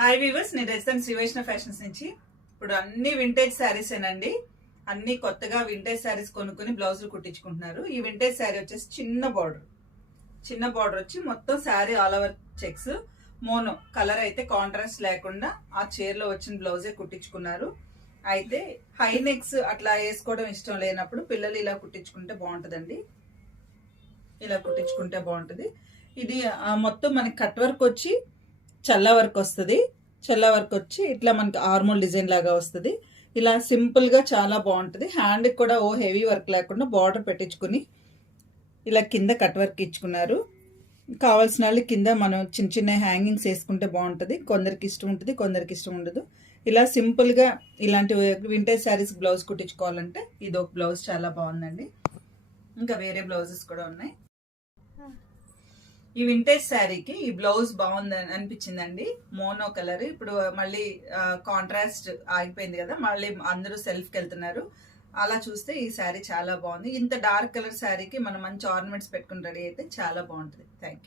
Hi weavers, నేను resident Shri Vaishnav fashions నుంచి. ఇప్పుడు అన్ని వింటేజ్ శారీస్ ఏనండి. అన్ని కొత్తగా వింటేజ్ శారీస్ కొనుక్కుని బ్లౌజులు కుట్టించుకుంటున్నారు. ఈ వింటేజ్ శారీ వచ్చేసి చిన్న బార్డర్ వచ్చి మొత్తం sari all over checks, mono colour అయితే కాంట్రాస్ట్ లేకుండా ఆ చీరలో వచ్చిన బ్లౌజే కుట్టించుకున్నారు. అయితే హై నెక్స్ అట్లా వేసుకోవడం ఇష్టం లేనప్పుడు పిల్లలు ఇలా కుట్టించుకుంటే బాగుంటుందండి. ఇలా కుట్టించుకుంటే బాగుంటుంది. ఇది మొత్తం మనకి కట్ వర్క్ వచ్చి చల్లా వర్క్ వస్తుంది. చల్లా వర్క్ వచ్చి ఇట్లా మనకి ఆర్మోల్ డిజైన్ లాగా వస్తుంది. ఇలా సింపుల్ గా చాలా బాగుంటుంది. హ్యాండ్కి కూడా హెవీ వర్క్ లేకుండా బార్డర్ పెట్టించుకుని ఇలా కింద కట్ వర్క్ ఇచ్చుకున్నారు. కావాల్సిన వాళ్ళు కింద మనం చిన్న చిన్న హ్యాంగింగ్స్ వేసుకుంటే బాగుంటుంది. కొందరికి ఇష్టం ఉంటుంది, కొందరికి ఇష్టం ఉండదు. ఇలా సింపుల్ గా ఇలాంటి వింటేజ్ శారీస్ బ్లౌజ్ కుట్టించుకోవాలంటే ఇది ఒక బ్లౌజ్ చాలా బాగుందండి. ఇంకా వేరే బ్లౌజెస్ కూడా ఉన్నాయి. ఈ వింటేజ్ శారీకి ఈ బ్లౌజ్ బాగుంది అనిపించిందండి. మోనో కలర్ ఇప్పుడు మళ్ళీ కాంట్రాస్ట్ ఆగిపోయింది కదా, మళ్ళీ అందరూ సెల్ఫ్కి వెళ్తున్నారు. అలా చూస్తే ఈ శారీ చాలా బాగుంది. ఇంత డార్క్ కలర్ శారీకి మనం మంచి ఆర్నమెంట్స్ పెట్టుకుని రెడీ అయితే చాలా బాగుంటుంది. Thank you.